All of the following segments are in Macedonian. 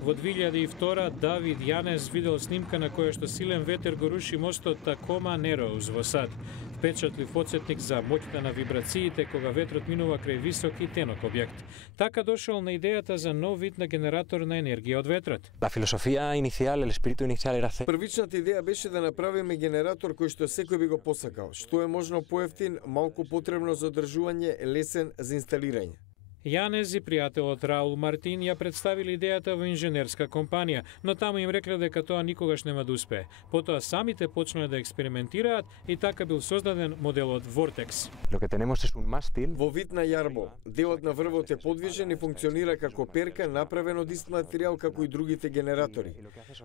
Во 2002 Давид Јанес видел снимка на која што силен ветер го руши мостот Такома Нероуз во САД. Впечатлив потсетник за моќта на вибрациите кога ветрот минува крај висок и тенок објект. Така дошол на идејата за нов вид на генератор на енергија од ветрот. Првичната идеја беше да направиме генератор кој што секој би го посакал, што е можно поевтин, малку потребно за одржување, лесен за инсталирање. Јанес и пријателот Раул Мартин ја представили идејата во инженерска компанија, но таму им рекле дека тоа никогаш нема да успее. Потоа самите почнале да експериментираат и така бил создаден моделот Vortex. Во вид на јарбол, делот на врвот е подвижен и функционира како перка направен од ист материјал како и другите генератори.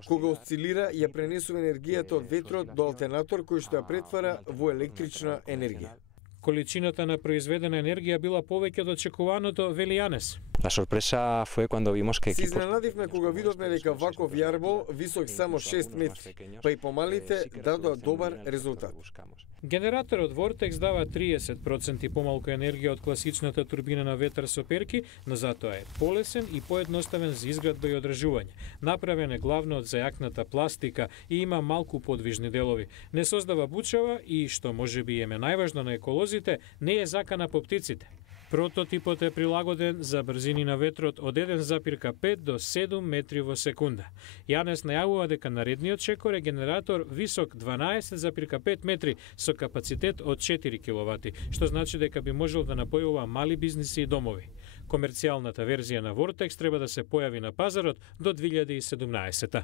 Кога осцилира, ја пренесува енергијата од ветрот до алтернатор кој што ја претвара во електрична енергија. Количината на произведена енергија била повеќе од очекуваното, вели Јанес. Се изненадивме кога видовме дека ваков јарбол, висок само 6 метри, па и помалите дадоа добар резултат. Генераторот Vortex дава 30% помалку енергија од класичната турбина на ветар со перки, но затоа е полесен и поедноставен за изградба и одржување. Направен е главно од зајакната пластика и има малку подвижни делови. Не создава бучава и, што можеби е најважно на еколозите, не е закана по птиците. Прототипот е прилагоден за брзини на ветрот од 1,5 до 7 метри во секунда. Јанес најавува дека наредниот чекор е генератор висок 12,5 метри со капацитет од 4 киловати, што значи дека би можел да напојува мали бизниси и домови. Комерцијалната верзија на Vortex треба да се појави на пазарот до 2017.